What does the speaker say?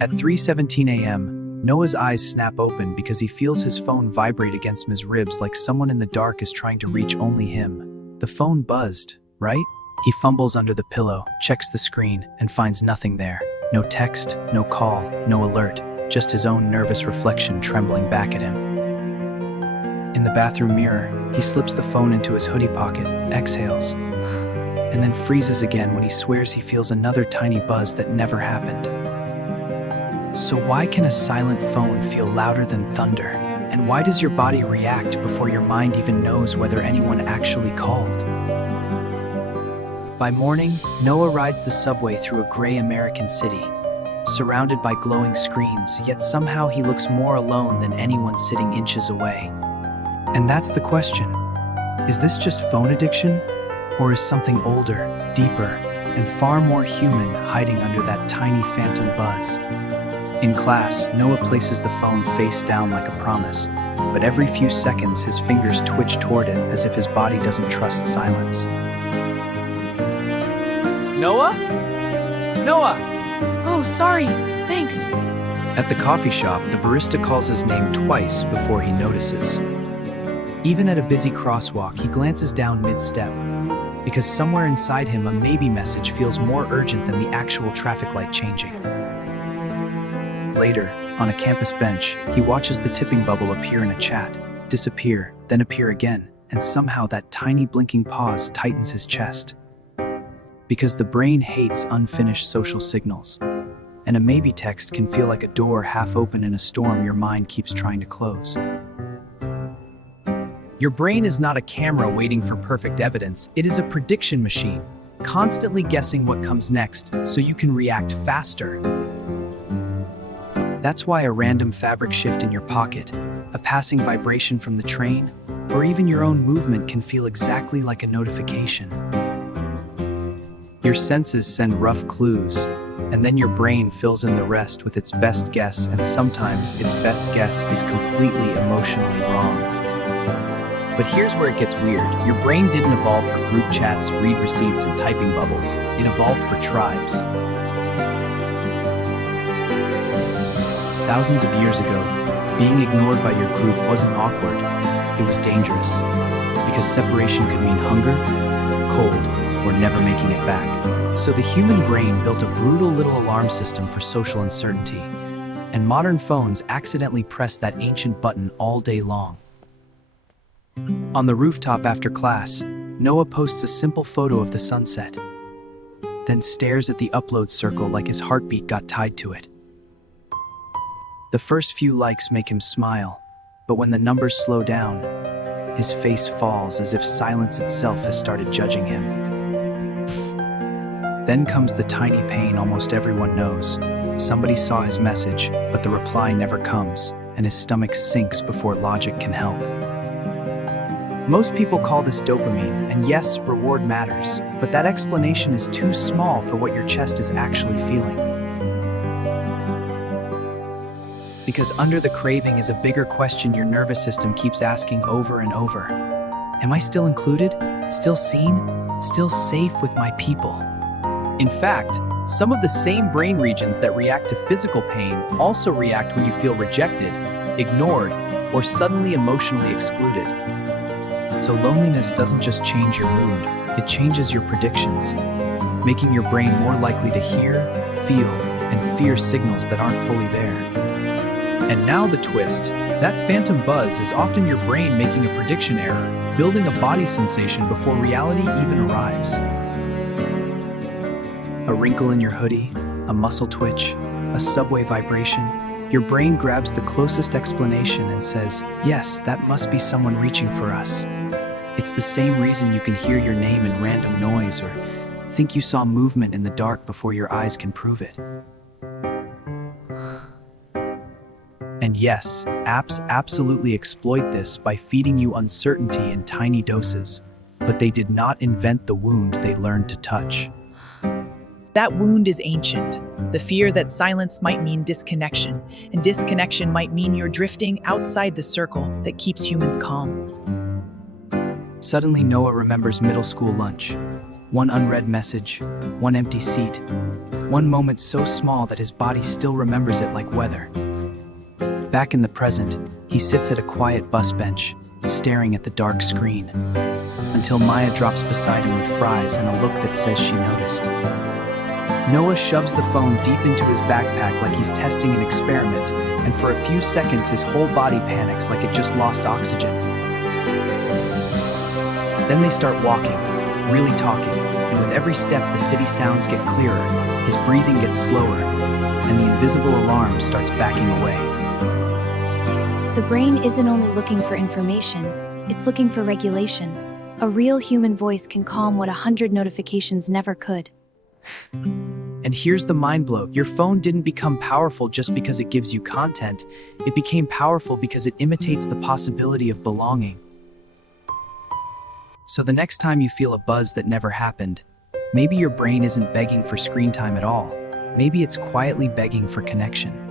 At 3:17 a.m., Noah's eyes snap open because he feels his phone vibrate against his ribs like someone in the dark is trying to reach only him. The phone buzzed, right? He fumbles under the pillow, checks the screen, and finds nothing there. No text, no call, no alert, just his own nervous reflection trembling back at him. In the bathroom mirror, he slips the phone into his hoodie pocket, exhales, and then freezes again when he swears he feels another tiny buzz that never happened. So why can a silent phone feel louder than thunder? And why does your body react before your mind even knows whether anyone actually called? By morning, Noah rides the subway through a gray American city, surrounded by glowing screens, yet somehow he looks more alone than anyone sitting inches away. And that's the question. Is this just phone addiction? Or is something older, deeper, and far more human hiding under that tiny phantom buzz? In class, Noah places the phone face down like a promise, but every few seconds his fingers twitch toward it as if his body doesn't trust silence. Noah? Noah! Oh, sorry. Thanks. At the coffee shop, the barista calls his name twice before he notices. Even at a busy crosswalk, he glances down mid-step, because somewhere inside him a maybe message feels more urgent than the actual traffic light changing. Later, on a campus bench, he watches the tipping bubble appear in a chat, disappear, then appear again, and somehow that tiny blinking pause tightens his chest. Because the brain hates unfinished social signals, and a maybe text can feel like a door half open in a storm your mind keeps trying to close. Your brain is not a camera waiting for perfect evidence, it is a prediction machine, constantly guessing what comes next so you can react faster. That's why a random fabric shift in your pocket, a passing vibration from the train, or even your own movement can feel exactly like a notification. Your senses send rough clues, and then your brain fills in the rest with its best guess, and sometimes its best guess is completely emotionally wrong. But here's where it gets weird. Your brain didn't evolve for group chats, read receipts, and typing bubbles. It evolved for tribes. Thousands of years ago, being ignored by your group wasn't awkward, it was dangerous, because separation could mean hunger, cold, or never making it back. So the human brain built a brutal little alarm system for social uncertainty, and modern phones accidentally press that ancient button all day long. On the rooftop after class, Noah posts a simple photo of the sunset, then stares at the upload circle like his heartbeat got tied to it. The first few likes make him smile, but when the numbers slow down, his face falls as if silence itself has started judging him. Then comes the tiny pain almost everyone knows. Somebody saw his message, but the reply never comes, and his stomach sinks before logic can help. Most people call this dopamine, and yes, reward matters, but that explanation is too small for what your chest is actually feeling. Because under the craving is a bigger question your nervous system keeps asking over and over. Am I still included? Still seen? Still safe with my people? In fact, some of the same brain regions that react to physical pain also react when you feel rejected, ignored, or suddenly emotionally excluded. So loneliness doesn't just change your mood, it changes your predictions, making your brain more likely to hear, feel, and fear signals that aren't fully there. And now the twist. That phantom buzz is often your brain making a prediction error, building a body sensation before reality even arrives. A wrinkle in your hoodie, a muscle twitch, a subway vibration, your brain grabs the closest explanation and says, yes, that must be someone reaching for us. It's the same reason you can hear your name in random noise or think you saw movement in the dark before your eyes can prove it. And yes, apps absolutely exploit this by feeding you uncertainty in tiny doses, but they did not invent the wound they learned to touch. That wound is ancient. The fear that silence might mean disconnection, and disconnection might mean you're drifting outside the circle that keeps humans calm. Suddenly, Noah remembers middle school lunch. One unread message, one empty seat, one moment so small that his body still remembers it like weather. Back in the present, he sits at a quiet bus bench, staring at the dark screen, until Maya drops beside him with fries and a look that says she noticed. Noah shoves the phone deep into his backpack like he's testing an experiment, and for a few seconds his whole body panics like it just lost oxygen. Then they start walking, really talking, and with every step the city sounds get clearer, his breathing gets slower, and the invisible alarm starts backing away. The brain isn't only looking for information, it's looking for regulation. A real human voice can calm what 100 notifications never could. And here's the mind blow. Your phone didn't become powerful just because it gives you content. It became powerful because it imitates the possibility of belonging. So the next time you feel a buzz that never happened, maybe your brain isn't begging for screen time at all. Maybe it's quietly begging for connection.